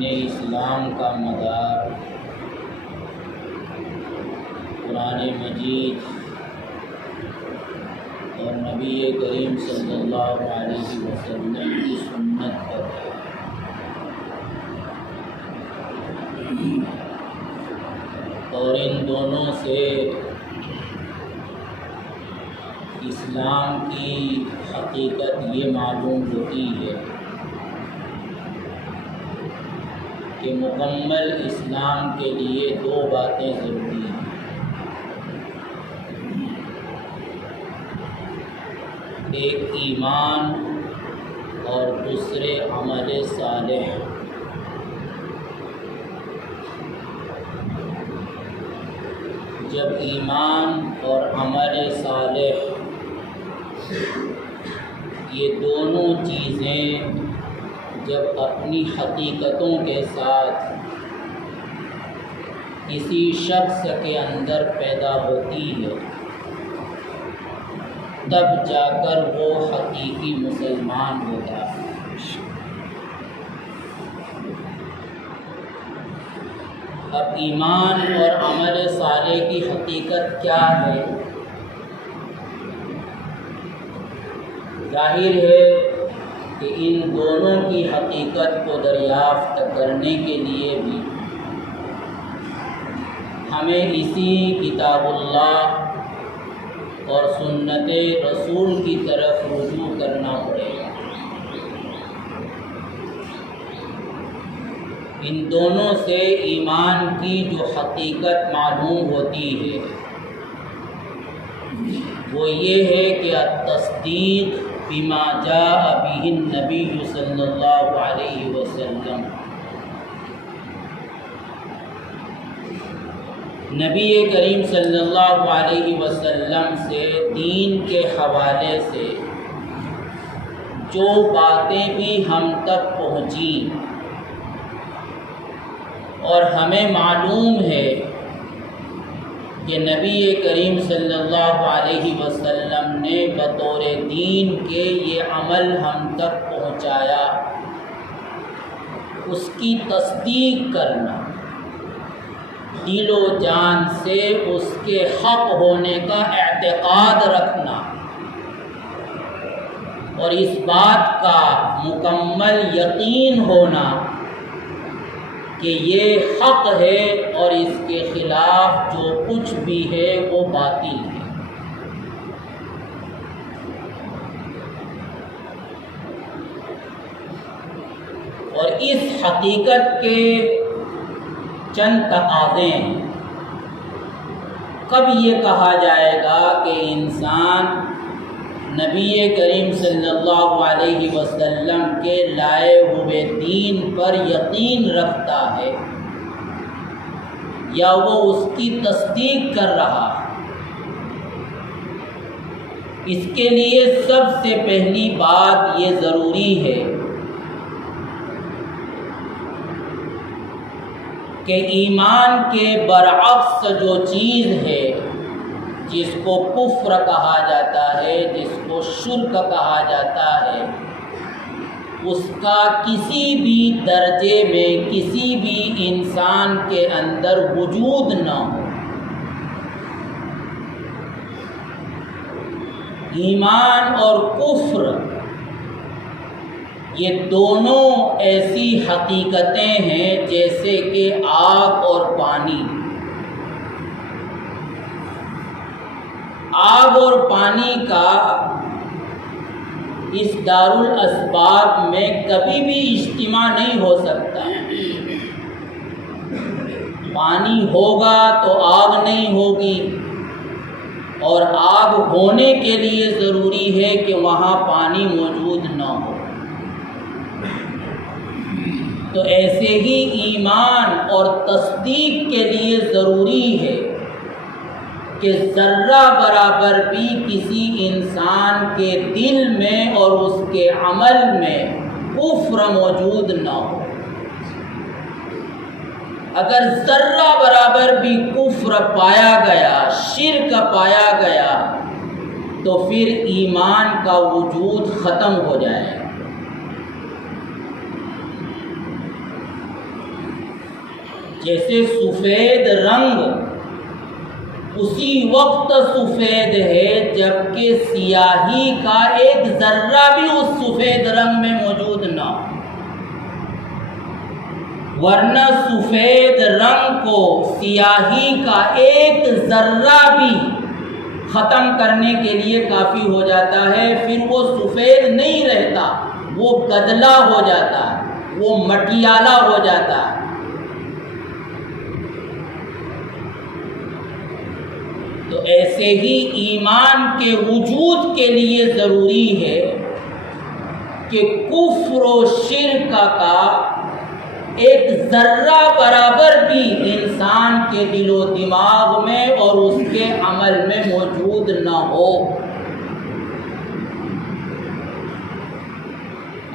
دین اسلام کا مدار قرآن مجید اور نبی کریم صلی اللہ علیہ وسلم کی سنت پر ہے۔ اور ان دونوں سے اسلام کی حقیقت یہ معلوم ہوتی ہے کہ مکمل اسلام کے لیے دو باتیں ضروری ہیں۔ ایک ایمان اور دوسرے عمل صالح۔ جب ایمان اور عمل صالح یہ دونوں چیزیں جب اپنی حقیقتوں کے ساتھ کسی شخص کے اندر پیدا ہوتی ہے تب جا کر وہ حقیقی مسلمان ہوتا ہے۔ اب ایمان اور عمل صالح کی حقیقت کیا ہے؟ ظاہر ہے کہ ان دونوں کی حقیقت کو دریافت کرنے کے لیے بھی ہمیں اسی کتاب اللہ اور سنت رسول کی طرف رجوع کرنا پڑے گا۔ ان دونوں سے ایمان کی جو حقیقت معلوم ہوتی ہے وہ یہ ہے کہ التصدیق بما جاء به النبی صلی اللہ علیہ وسلم، نبی کریم صلی اللہ علیہ وسلم سے دین کے حوالے سے جو باتیں بھی ہم تک پہنچیں اور ہمیں معلوم ہے کہ نبی کریم صلی اللہ علیہ وسلم نے بطور دین کے یہ عمل ہم تک پہنچایا، اس کی تصدیق کرنا، دل و جان سے اس کے حق ہونے کا اعتقاد رکھنا اور اس بات کا مکمل یقین ہونا کہ یہ حق ہے اور اس کے خلاف جو کچھ بھی ہے وہ باطل ہے۔ اور اس حقیقت کے چند تقاضے ہیں۔ کب یہ کہا جائے گا کہ انسان نبی کریم صلی اللہ علیہ وسلم کے لائے ہوئے دین پر یقین رکھتا ہے یا وہ اس کی تصدیق کر رہا ہے؟ اس کے لیے سب سے پہلی بات یہ ضروری ہے کہ ایمان کے برعکس جو چیز ہے، جس کو کفر کہا جاتا ہے، جس کو شرک کہا جاتا ہے، اس کا کسی بھی درجے میں کسی بھی انسان کے اندر وجود نہ ہو۔ ایمان اور کفر یہ دونوں ایسی حقیقتیں ہیں جیسے کہ آگ اور پانی۔ آگ اور پانی کا اس دارالاسباب میں کبھی بھی اجتماع نہیں ہو سکتا۔ پانی ہوگا تو آگ نہیں ہوگی، اور آگ ہونے کے لیے ضروری ہے کہ وہاں پانی موجود نہ ہو۔ تو ایسے ہی ایمان اور تصدیق کے لیے ضروری ہے کہ ذرہ برابر بھی کسی انسان کے دل میں اور اس کے عمل میں کفر موجود نہ ہو۔ اگر ذرہ برابر بھی کفر پایا گیا، شرک پایا گیا، تو پھر ایمان کا وجود ختم ہو جائے گا۔ جیسے سفید رنگ اسی وقت سفید ہے جبکہ سیاہی کا ایک ذرہ بھی اس سفید رنگ میں موجود نہ ہو، ورنہ سفید رنگ کو سیاہی کا ایک ذرہ بھی ختم کرنے کے لیے کافی ہو جاتا ہے، پھر وہ سفید نہیں رہتا، وہ گدلا ہو جاتا ہے، وہ مٹیالہ ہو جاتا ہے۔ تو ایسے ہی ایمان کے وجود کے لیے ضروری ہے کہ کفر و شرک کا ایک ذرہ برابر بھی انسان کے دل و دماغ میں اور اس کے عمل میں موجود نہ ہو۔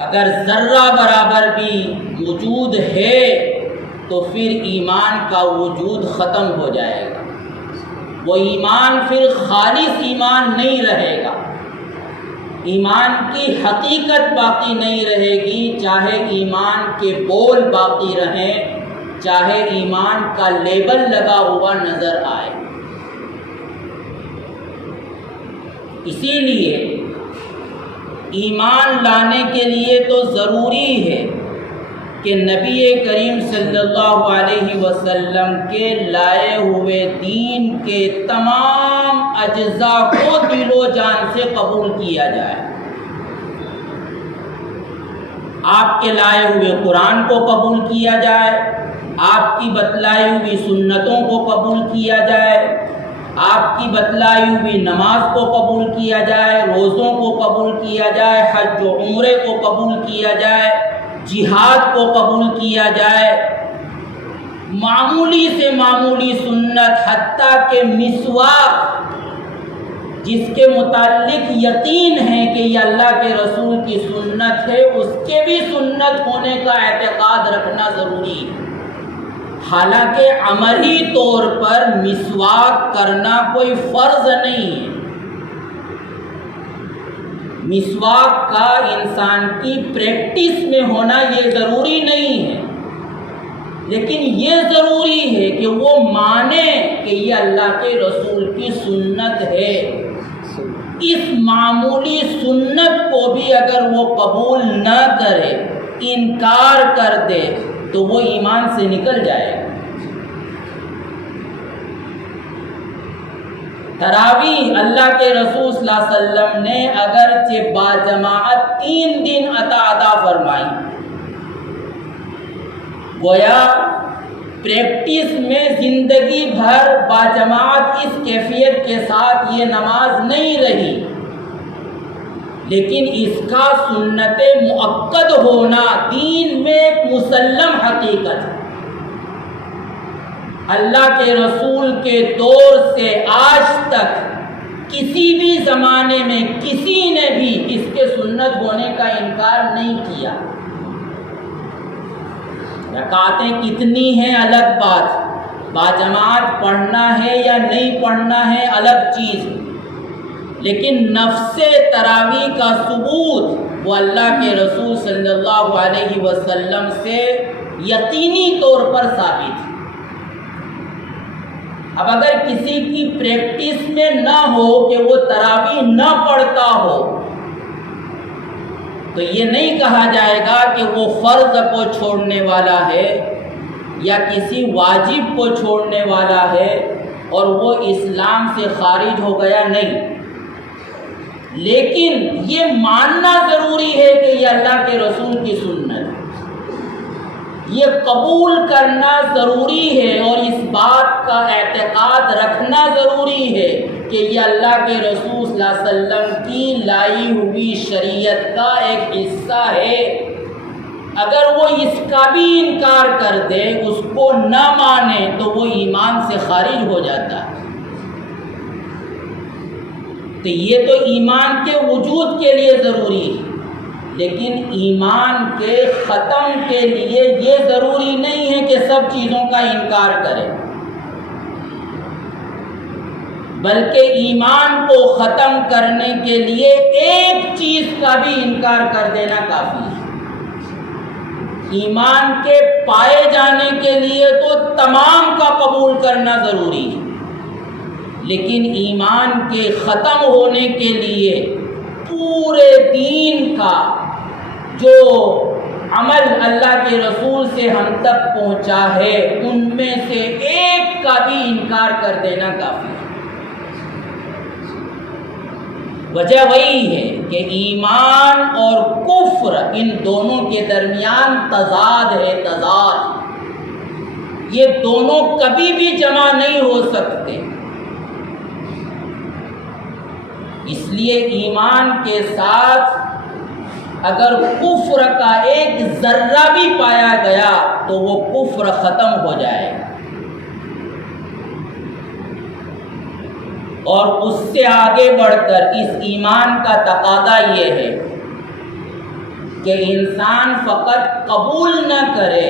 اگر ذرہ برابر بھی موجود ہے تو پھر ایمان کا وجود ختم ہو جائے گا، وہ ایمان پھر خالص ایمان نہیں رہے گا، ایمان کی حقیقت باقی نہیں رہے گی، چاہے ایمان کے بول باقی رہیں، چاہے ایمان کا لیبل لگا ہوا نظر آئے۔ اسی لیے ایمان لانے کے لیے تو ضروری ہے کہ نبی کریم صلی اللہ علیہ وسلم کے لائے ہوئے دین کے تمام اجزاء کو دل و جان سے قبول کیا جائے، آپ کے لائے ہوئے قرآن کو قبول کیا جائے، آپ کی بتلائی ہوئی سنتوں کو قبول کیا جائے، آپ کی بتلائی ہوئی نماز کو قبول کیا جائے، روزوں کو قبول کیا جائے، حج و عمرے کو قبول کیا جائے، جہاد کو قبول کیا جائے، معمولی سے معمولی سنت حتیٰ کہ مسواک جس کے متعلق یقین ہے کہ یہ اللہ کے رسول کی سنت ہے، اس کے بھی سنت ہونے کا اعتقاد رکھنا ضروری ہے۔ حالانکہ عملی طور پر مسواک کرنا کوئی فرض نہیں ہے، مسواک کا انسان کی پریکٹس میں ہونا یہ ضروری نہیں ہے، لیکن یہ ضروری ہے کہ وہ مانے کہ یہ اللہ کے رسول کی سنت ہے۔ اس معمولی سنت کو بھی اگر وہ قبول نہ کرے، انکار کر دے، تو وہ ایمان سے نکل جائے گا۔ تراویح اللہ کے رسول صلی اللہ علیہ وسلم نے اگرچہ باجماعت 3 دن عطا فرمائی، گویا پریکٹس میں زندگی بھر باجماعت اس کیفیت کے ساتھ یہ نماز نہیں رہی، لیکن اس کا سنت مؤکد ہونا دین میں ایک مسلم حقیقت ہے۔ اللہ کے رسول کے دور سے آج تک کسی بھی زمانے میں کسی نے بھی اس کے سنت ہونے کا انکار نہیں کیا۔ رکعتیں کتنی ہیں الگ بات، باجماعت پڑھنا ہے یا نہیں پڑھنا ہے الگ چیز، لیکن نفس تراویح کا ثبوت وہ اللہ کے رسول صلی اللہ علیہ وسلم سے یقینی طور پر ثابت ہے۔ اب اگر کسی کی پریکٹس میں نہ ہو کہ وہ تراویح نہ پڑھتا ہو تو یہ نہیں کہا جائے گا کہ وہ فرض کو چھوڑنے والا ہے یا کسی واجب کو چھوڑنے والا ہے اور وہ اسلام سے خارج ہو گیا، نہیں، لیکن یہ ماننا ضروری ہے کہ یہ اللہ کے رسول کی سنت ہے، یہ قبول کرنا ضروری ہے اور اس بات کا اعتقاد رکھنا ضروری ہے کہ یہ اللہ کے رسول صلی اللہ علیہ وسلم کی لائی ہوئی شریعت کا ایک حصہ ہے۔ اگر وہ اس کا بھی انکار کر دے، اس کو نہ مانے، تو وہ ایمان سے خارج ہو جاتا ہے۔ تو یہ تو ایمان کے وجود کے لیے ضروری ہے، لیکن ایمان کے ختم کے لیے یہ ضروری نہیں ہے کہ سب چیزوں کا انکار کرے، بلکہ ایمان کو ختم کرنے کے لیے ایک چیز کا بھی انکار کر دینا کافی ہے۔ ایمان کے پائے جانے کے لیے تو تمام کا قبول کرنا ضروری ہے، لیکن ایمان کے ختم ہونے کے لیے پورے دین کا جو عمل اللہ کے رسول سے ہم تک پہنچا ہے ان میں سے ایک کا بھی انکار کر دینا کافی ہے۔ وجہ وہی ہے کہ ایمان اور کفر ان دونوں کے درمیان تضاد ہے، تضاد، یہ دونوں کبھی بھی جمع نہیں ہو سکتے۔ اس لیے ایمان کے ساتھ اگر کفر کا ایک ذرہ بھی پایا گیا تو وہ کفر ختم ہو جائے گا، اور اس سے آگے بڑھ کر اس ایمان کا تقاضا یہ ہے کہ انسان فقط قبول نہ کرے،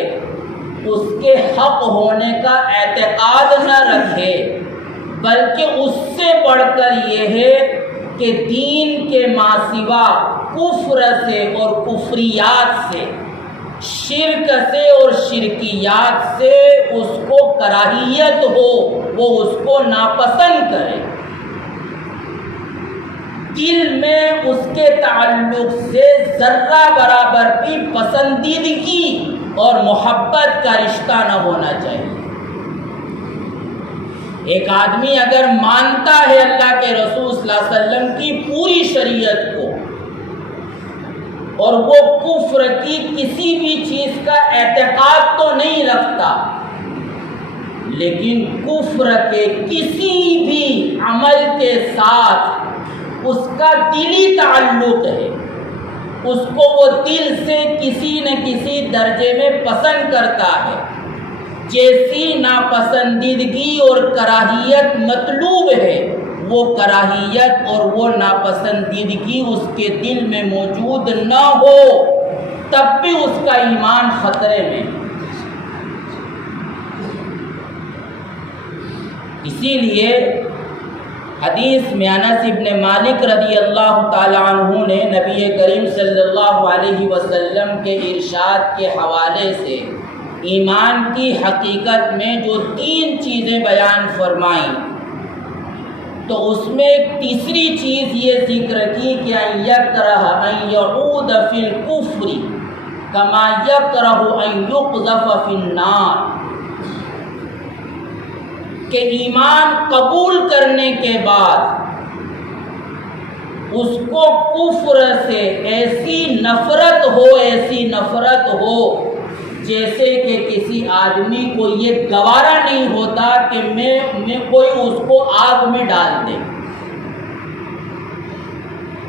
اس کے حق ہونے کا اعتقاد نہ رکھے، بلکہ اس سے بڑھ کر یہ ہے کہ دین کے ماسوا کفر سے اور کفریات سے، شرک سے اور شرکیات سے اس کو کراہیت ہو، وہ اس کو ناپسند کرے، دل میں اس کے تعلق سے ذرہ برابر بھی پسندیدگی اور محبت کا رشتہ نہ ہونا چاہیے۔ ایک آدمی اگر مانتا ہے اللہ کے رسول صلی اللہ علیہ وسلم کی پوری شریعت کو اور وہ کفر کی کسی بھی چیز کا اعتقاد تو نہیں رکھتا، لیکن کفر کے کسی بھی عمل کے ساتھ اس کا دلی تعلق ہے، اس کو وہ دل سے کسی نہ کسی درجے میں پسند کرتا ہے، جیسی ناپسندیدگی اور کراہیت مطلوب ہے وہ کراہیت اور وہ ناپسندیدگی اس کے دل میں موجود نہ ہو، تب بھی اس کا ایمان خطرے میں۔ اسی لیے حدیث میں انس ابن مالک رضی اللہ تعالی عنہ نے نبی کریم صلی اللہ علیہ وسلم کے ارشاد کے حوالے سے ایمان کی حقیقت میں جو 3 چیزیں بیان فرمائیں، تو اس میں ایک تیسری چیز یہ ذکر کی کہ ان یکرہ ان یعود فی الکفر کما یکرہ ان یقذف فی النار، کہ ایمان قبول کرنے کے بعد اس کو کفر سے ایسی نفرت ہو جیسے کہ کسی آدمی کو یہ گوارا نہیں ہوتا کہ میں کوئی اس کو آگ میں ڈال دے،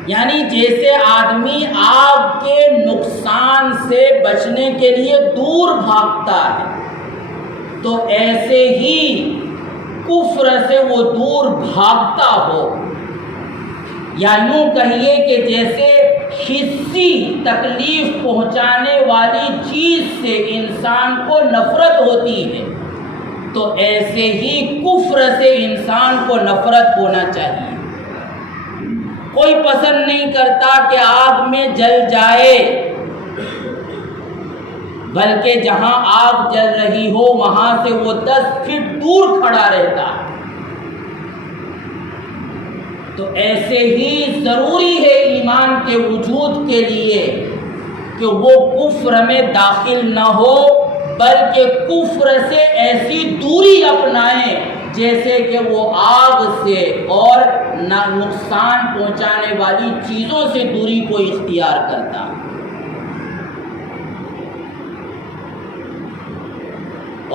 یعنی جیسے آدمی آگ کے نقصان سے بچنے کے لیے دور بھاگتا ہے، تو ایسے ہی کفر سے وہ دور بھاگتا ہو، یا یوں کہیے کہ جیسے حسی تکلیف پہنچانے والی چیز سے انسان کو نفرت ہوتی ہے، تو ایسے ہی کفر سے انسان کو نفرت ہونا چاہیے۔ کوئی پسند نہیں کرتا کہ آگ میں جل جائے، بلکہ جہاں آگ جل رہی ہو وہاں سے وہ 10 فٹ دور کھڑا رہتا ہے۔ تو ایسے ہی ضروری ہے ایمان کے وجود کے لیے کہ وہ کفر میں داخل نہ ہو، بلکہ کفر سے ایسی دوری اپنائیں جیسے کہ وہ آگ سے اور نقصان پہنچانے والی چیزوں سے دوری کو اختیار کرتا۔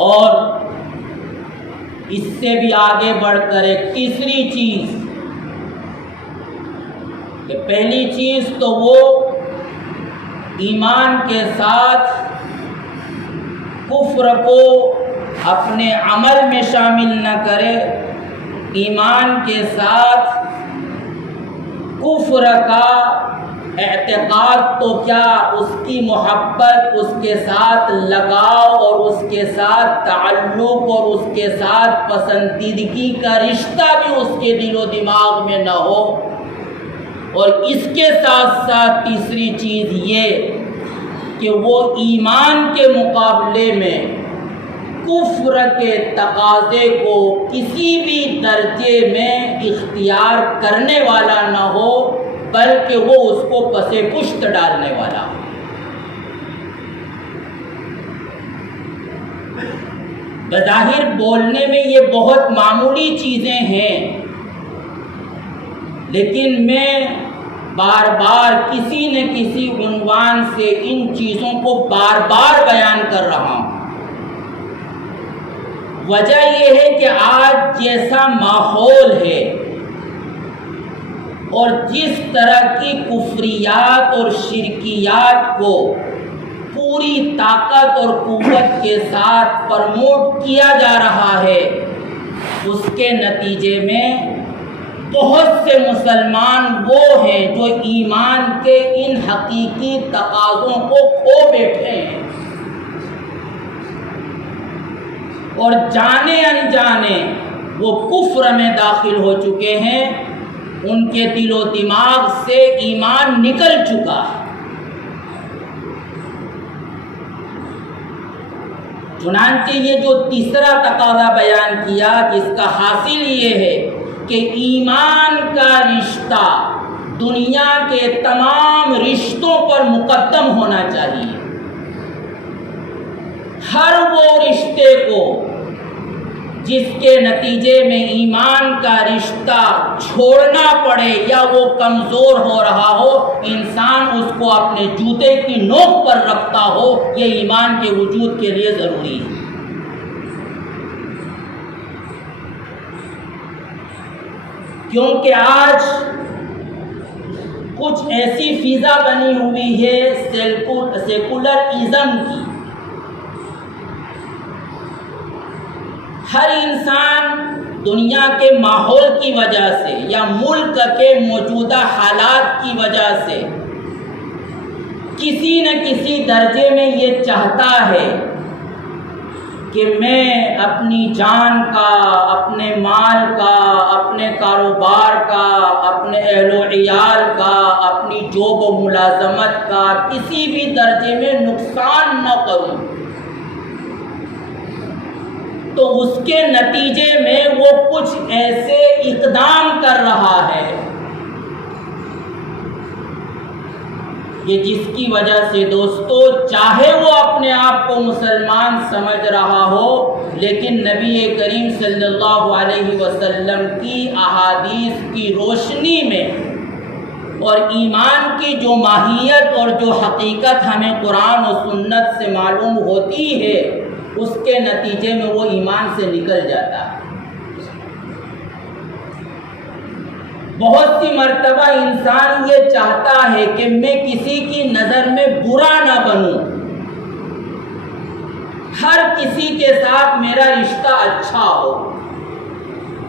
اور اس سے بھی آگے بڑھ کر ایک تیسری چیز، کہ پہلی چیز تو وہ ایمان کے ساتھ کفر کو اپنے عمل میں شامل نہ کرے، ایمان کے ساتھ کفر کا اعتقاد تو کیا، اس کی محبت، اس کے ساتھ لگاؤ اور اس کے ساتھ تعلق اور اس کے ساتھ پسندیدگی کا رشتہ بھی اس کے دل و دماغ میں نہ ہو۔ اور اس کے ساتھ ساتھ تیسری چیز یہ کہ وہ ایمان کے مقابلے میں کفر کے تقاضے کو کسی بھی درجے میں اختیار کرنے والا نہ ہو، بلکہ وہ اس کو پسے پشت ڈالنے والا ہو۔ بظاہر بولنے میں یہ بہت معمولی چیزیں ہیں، لیکن میں بار بار کسی نہ کسی عنوان سے ان چیزوں کو بار بار بیان کر رہا ہوں۔ وجہ یہ ہے کہ آج جیسا ماحول ہے اور جس طرح کی کفریات اور شرکیات کو پوری طاقت اور قوت کے ساتھ پروموٹ کیا جا رہا ہے، اس کے نتیجے میں بہت سے مسلمان وہ ہیں جو ایمان کے ان حقیقی تقاضوں کو کھو بیٹھے ہیں اور جانے انجانے وہ کفر میں داخل ہو چکے ہیں، ان کے دل و دماغ سے ایمان نکل چکا ہے۔ چنانچہ یہ جو تیسرا تقاضا بیان کیا، جس کا حاصل یہ ہے کہ ایمان کا رشتہ دنیا کے تمام رشتوں پر مقدم ہونا چاہیے۔ ہر وہ رشتے کو جس کے نتیجے میں ایمان کا رشتہ چھوڑنا پڑے یا وہ کمزور ہو رہا ہو، انسان اس کو اپنے جوتے کی نوک پر رکھتا ہو، یہ ایمان کے وجود کے لیے ضروری ہے۔ کیونکہ آج کچھ ایسی فضا بنی ہوئی ہے سیکولرازم کی، ہر انسان دنیا کے ماحول کی وجہ سے یا ملک کے موجودہ حالات کی وجہ سے کسی نہ کسی درجے میں یہ چاہتا ہے کہ میں اپنی جان کا، اپنے مال کا، اپنے کاروبار کا، اپنے اہل و عیال کا، اپنی جاب و ملازمت کا کسی بھی درجے میں نقصان نہ کروں، تو اس کے نتیجے میں وہ کچھ ایسے اقدام کر رہا ہے کہ جس کی وجہ سے دوستو، چاہے وہ اپنے آپ کو مسلمان سمجھ رہا ہو، لیکن نبی کریم صلی اللہ علیہ وسلم کی احادیث کی روشنی میں اور ایمان کی جو ماہیت اور جو حقیقت ہمیں قرآن و سنت سے معلوم ہوتی ہے، اس کے نتیجے میں وہ ایمان سے نکل جاتا ہے۔ بہت سی مرتبہ انسان یہ چاہتا ہے کہ میں کسی کی نظر میں برا نہ بنوں، ہر کسی کے ساتھ میرا رشتہ اچھا ہو،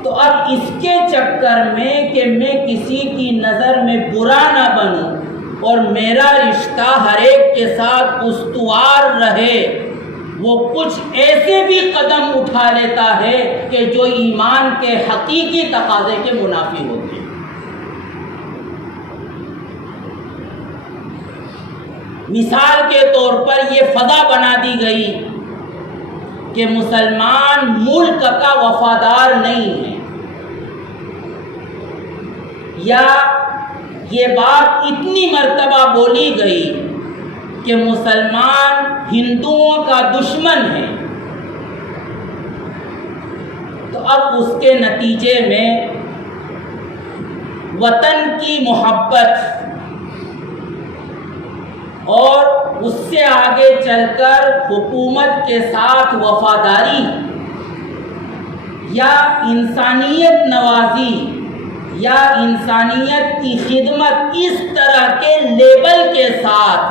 تو اب اس کے چکر میں کہ میں کسی کی نظر میں برا نہ بنوں اور میرا رشتہ ہر ایک کے ساتھ استوار رہے، وہ کچھ ایسے بھی قدم اٹھا لیتا ہے کہ جو ایمان کے حقیقی تقاضے کے منافی ہوتے ہیں۔ مثال کے طور پر یہ فضا بنا دی گئی کہ مسلمان ملک کا وفادار نہیں ہے، یا یہ بات اتنی مرتبہ بولی گئی کہ مسلمان ہندوؤں کا دشمن ہے، تو اب اس کے نتیجے میں وطن کی محبت اور اس سے آگے چل کر حکومت کے ساتھ وفاداری یا انسانیت نوازی یا انسانیت کی خدمت، اس طرح کے لیبل کے ساتھ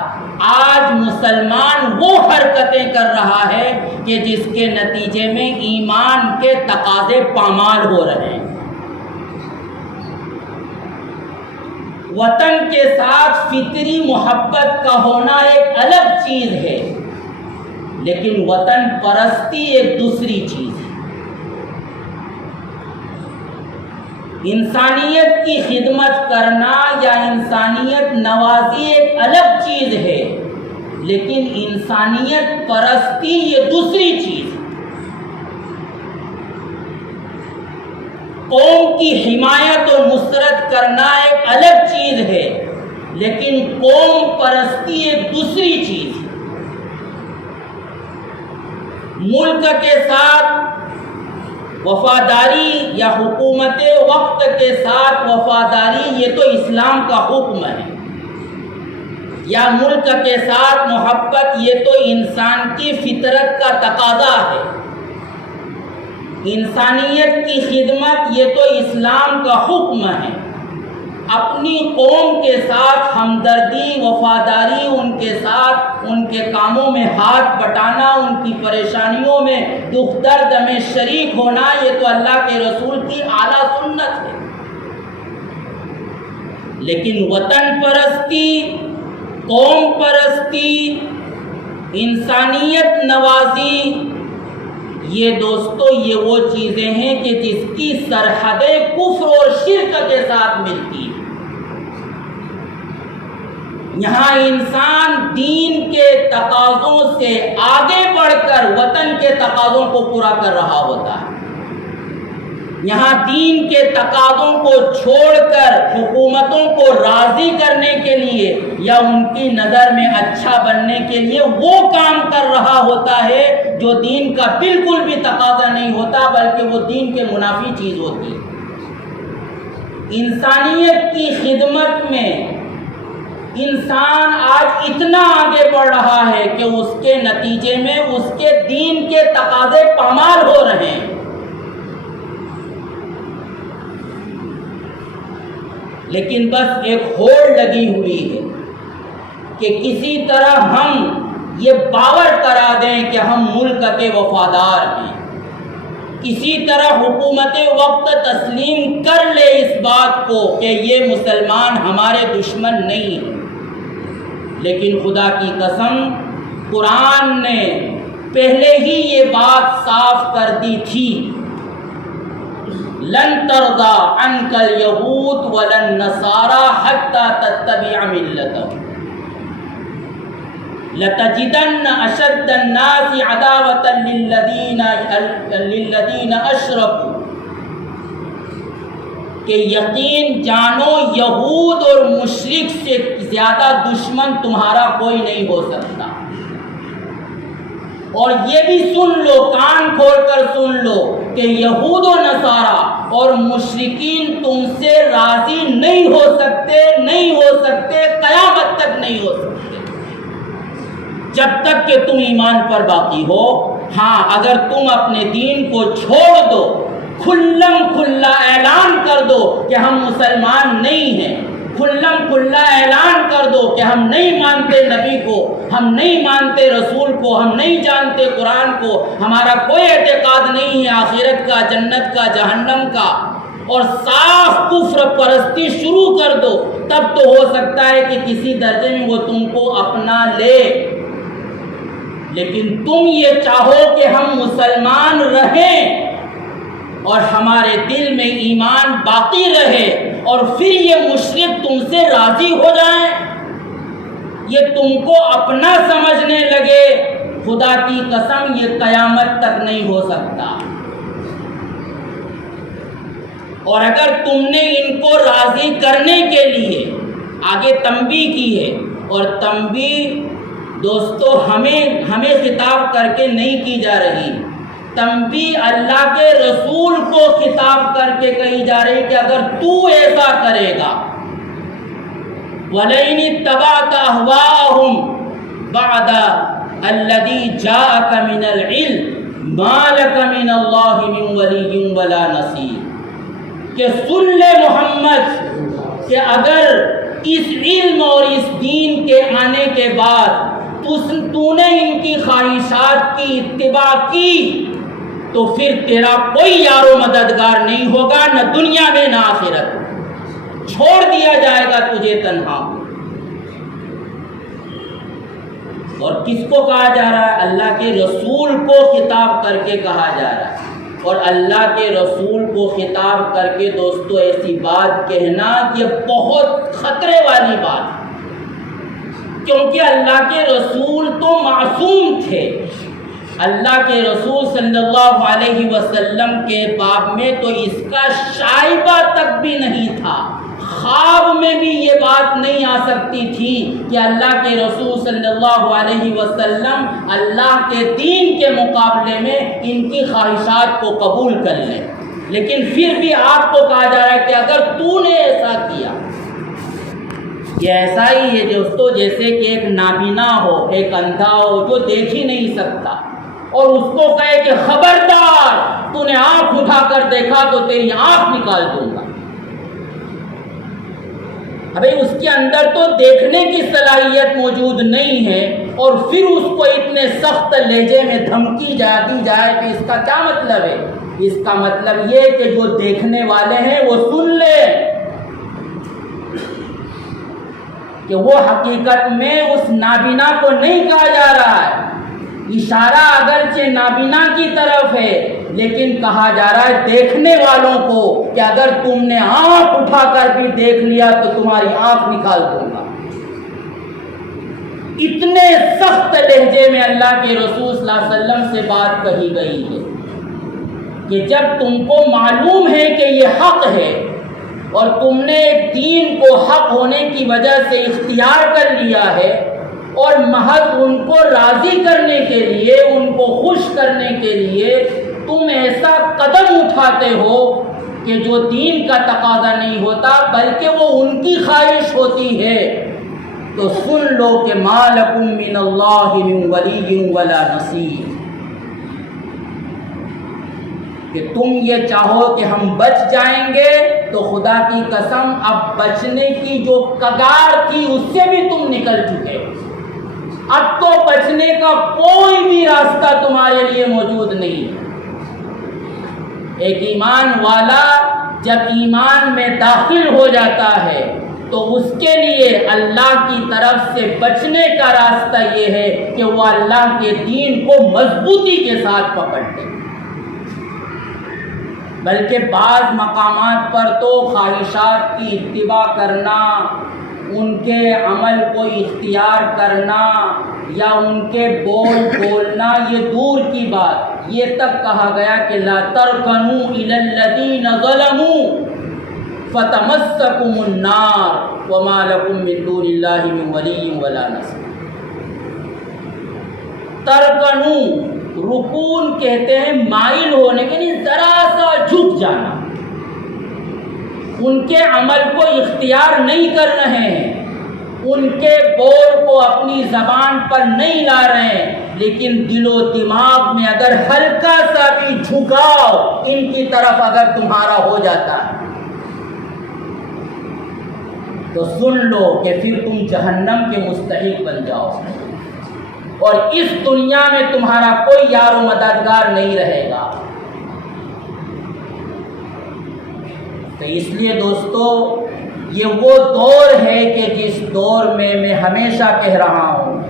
آج مسلمان وہ حرکتیں کر رہا ہے کہ جس کے نتیجے میں ایمان کے تقاضے پامال ہو رہے ہیں۔ وطن کے ساتھ فطری محبت کا ہونا ایک الگ چیز ہے، لیکن وطن پرستی ایک دوسری چیز ہے۔ انسانیت کی خدمت کرنا یا انسانیت نوازی ایک الگ چیز ہے، لیکن انسانیت پرستی یہ دوسری چیز ہے۔ قوم کی حمایت و نصرت کرنا ایک الگ چیز ہے، لیکن قوم پرستی ایک دوسری چیز ہے۔ ملک کے ساتھ وفاداری یا حکومت وقت کے ساتھ وفاداری یہ تو اسلام کا حکم ہے، یا ملک کے ساتھ محبت یہ تو انسان کی فطرت کا تقاضا ہے۔ انسانیت کی خدمت یہ تو اسلام کا حکم ہے۔ اپنی قوم کے ساتھ ہمدردی، وفاداری، ان کے ساتھ ان کے کاموں میں ہاتھ بٹانا، ان کی پریشانیوں میں دکھ درد میں شریک ہونا، یہ تو اللہ کے رسول کی اعلیٰ سنت ہے۔ لیکن وطن پرستی، قوم پرستی، انسانیت نوازی، یہ دوستو یہ وہ چیزیں ہیں کہ جس کی سرحدیں کفر اور شرک کے ساتھ ملتی ہیں۔ یہاں انسان دین کے تقاضوں سے آگے بڑھ کر وطن کے تقاضوں کو پورا کر رہا ہوتا ہے۔ یہاں دین کے تقاضوں کو چھوڑ کر حکومتوں کو راضی کرنے کے لیے یا ان کی نظر میں اچھا بننے کے لیے وہ کام کر رہا ہوتا ہے جو دین کا بالکل بھی تقاضا نہیں ہوتا، بلکہ وہ دین کے منافی چیز ہوتی ہے۔ انسانیت کی خدمت میں انسان آج اتنا آگے بڑھ رہا ہے کہ اس کے نتیجے میں اس کے دین کے تقاضے پامال ہو رہے ہیں۔ لیکن بس ایک ہوڑ لگی ہوئی ہے کہ کسی طرح ہم یہ باور کرا دیں کہ ہم ملک کے وفادار ہیں، کسی طرح حکومت وقت تسلیم کر لے اس بات کو کہ یہ مسلمان ہمارے دشمن نہیں ہیں۔ لیکن خدا کی قسم قرآن نے پہلے ہی یہ بات صاف کر دی تھی، لن ترضى عنك اليهود ولا النصارى حتى تتبع ملتهم لتجدن اشد الناس عداوة للذين اشركوا، کہ یقین جانو یہود اور مشرک سے زیادہ دشمن تمہارا کوئی نہیں ہو سکتا۔ اور یہ بھی سن لو، کان کھول کر سن لو کہ یہود و نصارہ اور مشرکین تم سے راضی نہیں ہو سکتے، نہیں ہو سکتے، قیامت تک نہیں ہو سکتے، جب تک کہ تم ایمان پر باقی ہو۔ ہاں، اگر تم اپنے دین کو چھوڑ دو، کھلم کھلا اعلان کر دو کہ ہم مسلمان نہیں ہیں، کھلم کھلا اعلان کر دو کہ ہم نہیں مانتے نبی کو، ہم نہیں مانتے رسول کو، ہم نہیں جانتے قرآن کو، ہمارا کوئی اعتقاد نہیں ہے آخرت کا، جنت کا، جہنم کا، اور صاف کفر پرستی شروع کر دو، تب تو ہو سکتا ہے کہ کسی درجے میں وہ تم کو اپنا لے۔ لیکن تم یہ چاہو کہ ہم مسلمان رہیں اور ہمارے دل میں ایمان باقی رہے، اور پھر یہ مشرک تم سے راضی ہو جائیں، یہ تم کو اپنا سمجھنے لگے، خدا کی قسم یہ قیامت تک نہیں ہو سکتا۔ اور اگر تم نے ان کو راضی کرنے کے لیے آگے تنبیہ کی ہے، اور تنبیہ دوستو ہمیں خطاب کر کے نہیں کی جا رہی، تنبیہ اللہ کے رسول کو خطاب کر کے کہی جا رہی کہ اگر تو ایسا کرے گا، وَلَئِنِ اتَّبَعْتَ أَهْوَاءَهُمْ بَعْدَ الَّذِي جَاءَكَ مِنَ الْعِلْمِ مَا لَكَ مِنَ اللَّهِ مِنْ وَلِيٍّ وَلَا نَصِيرٍ، کہ سن لے محمد کہ اگر اس علم اور اس دین کے آنے کے بعد تو نے ان کی خواہشات کی اتباع کی تو پھر تیرا کوئی یار و مددگار نہیں ہوگا، نہ دنیا میں نہ آخرت، چھوڑ دیا جائے گا تجھے تنہا۔ اور کس کو کہا جا رہا ہے؟ اللہ کے رسول کو خطاب کر کے کہا جا رہا ہے۔ اور اللہ کے رسول کو خطاب کر کے دوستو ایسی بات کہنا یہ بہت خطرے والی بات ہے کیونکہ اللہ کے رسول تو معصوم تھے. اللہ کے رسول صلی اللہ علیہ وسلم کے باب میں تو اس کا شائبہ تک بھی نہیں تھا. خواب میں بھی یہ بات نہیں آ سکتی تھی کہ اللہ کے رسول صلی اللہ علیہ وسلم اللہ کے دین کے مقابلے میں ان کی خواہشات کو قبول کر لیں. لیکن پھر بھی آپ کو کہا جا رہا ہے کہ اگر تو نے ایسا کیا. یہ ایسا ہی ہے دوستو جیسے کہ ایک نابینا ہو، ایک اندھا ہو جو دیکھ ہی نہیں سکتا، اور اس کو کہے کہ خبردار تو نے آنکھ اٹھا کر دیکھا تو تیری آنکھ نکال دوں گا. ابھی اس کے اندر تو دیکھنے کی صلاحیت موجود نہیں ہے، اور پھر اس کو اتنے سخت لہجے میں دھمکی دی جائے کہ اس کا کیا مطلب ہے؟ اس کا مطلب یہ کہ جو دیکھنے والے ہیں وہ سن لیں کہ وہ حقیقت میں اس نابینا کو نہیں کہا جا رہا ہے. اشارہ اگرچہ نابینا کی طرف ہے لیکن کہا جا رہا ہے دیکھنے والوں کو کہ اگر تم نے آنکھ اٹھا کر بھی دیکھ لیا تو تمہاری آنکھ نکال دوں گا. اتنے سخت لہجے میں اللہ کے رسول صلی اللہ علیہ وسلم سے بات کہی گئی ہے کہ جب تم کو معلوم ہے کہ یہ حق ہے اور تم نے دین کو حق ہونے کی وجہ سے اختیار کر لیا ہے، اور محض ان کو راضی کرنے کے لیے، ان کو خوش کرنے کے لیے تم ایسا قدم اٹھاتے ہو کہ جو دین کا تقاضا نہیں ہوتا بلکہ وہ ان کی خواہش ہوتی ہے، تو سن لو کہ ما لکم من اللہ من ولی ولا نصیر. کہ تم یہ چاہو کہ ہم بچ جائیں گے تو خدا کی قسم اب بچنے کی جو کگار تھی اس سے بھی تم نکل چکے ہو. اب تو بچنے کا کوئی بھی راستہ تمہارے لیے موجود نہیں. ایک ایمان والا جب ایمان میں داخل ہو جاتا ہے تو اس کے لیے اللہ کی طرف سے بچنے کا راستہ یہ ہے کہ وہ اللہ کے دین کو مضبوطی کے ساتھ پکڑ لے. بلکہ بعض مقامات پر تو خواہشات کی اتباع کرنا، ان کے عمل کو اختیار کرنا یا ان کے بولنا یہ دور کی بات، یہ تک کہا گیا کہ لا ترکنوا الی الذین ظلموا فتمسکم النار وما لکم من دون اللہ من ولی ولا نصیر. ترکنوا رکون کہتے ہیں مائل ہونے کے لیے، ذرا سا جھک جانا. ان کے عمل کو اختیار نہیں کر رہے ہیں، ان کے بول کو اپنی زبان پر نہیں لا رہے ہیں، لیکن دل و دماغ میں اگر ہلکا سا بھی جھکاؤ ان کی طرف اگر تمہارا ہو جاتا ہے تو سن لو کہ پھر تم جہنم کے مستحق بن جاؤ، اور اس دنیا میں تمہارا کوئی یار و مددگار نہیں رہے گا. تو اس لیے دوستو یہ وہ دور ہے کہ جس دور میں ہمیشہ کہہ رہا ہوں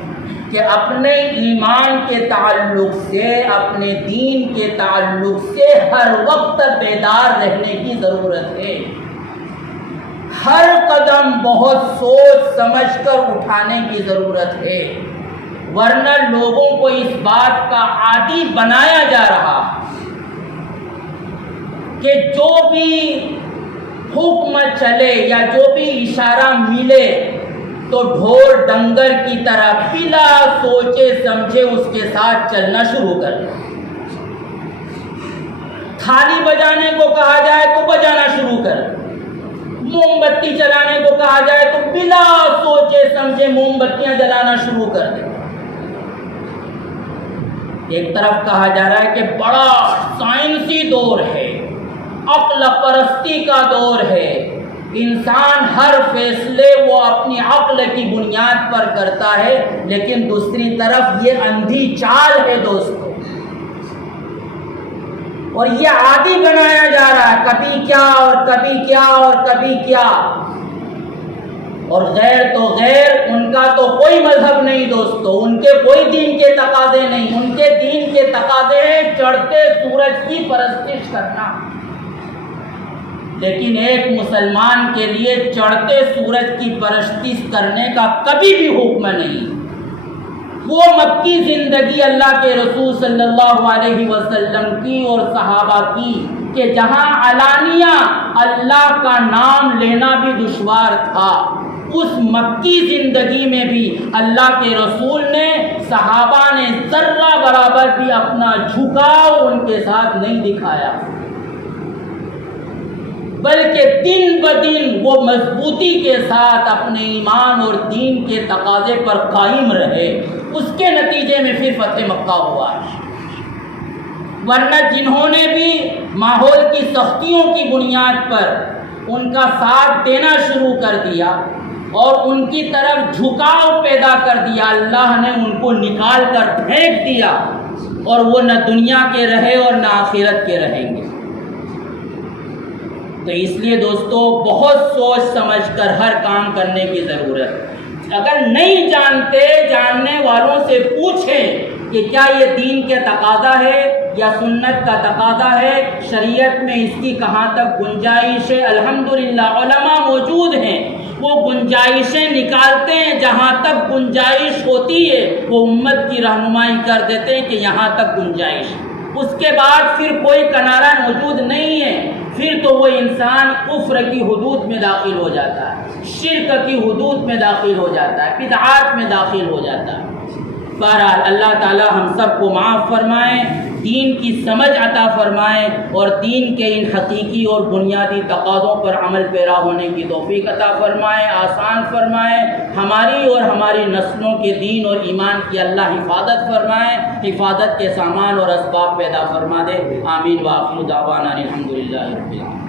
کہ اپنے ایمان کے تعلق سے، اپنے دین کے تعلق سے ہر وقت بیدار رہنے کی ضرورت ہے. ہر قدم بہت سوچ سمجھ کر اٹھانے کی ضرورت ہے، ورنہ لوگوں کو اس بات کا عادی بنایا جا رہا کہ جو بھی حکم چلے یا جو بھی اشارہ ملے تو ڈھول ڈنگر کی طرح بلا سوچے سمجھے اس کے ساتھ چلنا شروع کر دیں. تھالی بجانے کو کہا جائے تو بجانا شروع کر دیں، موم بتی جلانے کو کہا جائے تو بلا سوچے سمجھے موم بتیاں جلانا شروع کر دیں. ایک طرف کہا جا رہا ہے کہ بڑا سائنسی دور ہے، عقل پرستی کا دور ہے، انسان ہر فیصلے وہ اپنی عقل کی بنیاد پر کرتا ہے، لیکن دوسری طرف یہ اندھی چال ہے دوستو، اور یہ عادی بنایا جا رہا ہے، کبھی کیا اور کبھی کیا اور کبھی کیا. اور غیر تو غیر، ان کا تو کوئی مذہب نہیں دوستو، ان کے کوئی دین کے تقاضے نہیں، ان کے دین کے تقاضے ہیں چڑھتے سورج کی پرستش کرنا. لیکن ایک مسلمان کے لیے چڑھتے سورج کی پرستش کرنے کا کبھی بھی حکم نہیں۔ وہ مکی زندگی اللہ کے رسول صلی اللہ علیہ وسلم کی اور صحابہ کی کہ جہاں علانیہ اللہ کا نام لینا بھی دشوار تھا، اس مکی زندگی میں بھی اللہ کے رسول نے، صحابہ نے ذرہ برابر بھی اپنا جھکاؤ ان کے ساتھ نہیں دکھایا، بلکہ دن بدن وہ مضبوطی کے ساتھ اپنے ایمان اور دین کے تقاضے پر قائم رہے۔ اس کے نتیجے میں پھر فتح مکہ ہوا۔ ورنہ جنہوں نے بھی ماحول کی سختیوں کی بنیاد پر ان کا ساتھ دینا شروع کر دیا اور ان کی طرف جھکاؤ پیدا کر دیا، اللہ نے ان کو نکال کر پھینک دیا، اور وہ نہ دنیا کے رہے اور نہ آخرت کے رہیں گے۔ تو اس لیے دوستو بہت سوچ سمجھ کر ہر کام کرنے کی ضرورت ہے۔ اگر نہیں جانتے، جاننے والوں سے پوچھیں کہ کیا یہ دین کے تقاضا ہے یا سنت کا تقاضا ہے، شریعت میں اس کی کہاں تک گنجائش ہے۔ الحمدللہ علماء موجود ہیں، وہ گنجائشیں نکالتے ہیں، جہاں تک گنجائش ہوتی ہے وہ امت کی رہنمائی کر دیتے ہیں کہ یہاں تک گنجائش، اس کے بعد پھر کوئی کنارہ موجود نہیں ہے، پھر تو وہ انسان کفر کی حدود میں داخل ہو جاتا ہے، شرک کی حدود میں داخل ہو جاتا ہے، بدعات میں داخل ہو جاتا ہے۔ بہرحال اللہ تعالی ہم سب کو معاف فرمائے، دین کی سمجھ عطا فرمائے اور دین کے ان حقیقی اور بنیادی تقاضوں پر عمل پیرا ہونے کی توفیق عطا فرمائے، آسان فرمائے، ہماری اور ہماری نسلوں کے دین اور ایمان کی اللہ حفاظت فرمائے، حفاظت کے سامان اور اسباب پیدا فرما دے۔ آمین۔ وآخر دعوانا الحمدللہ رب العالمین۔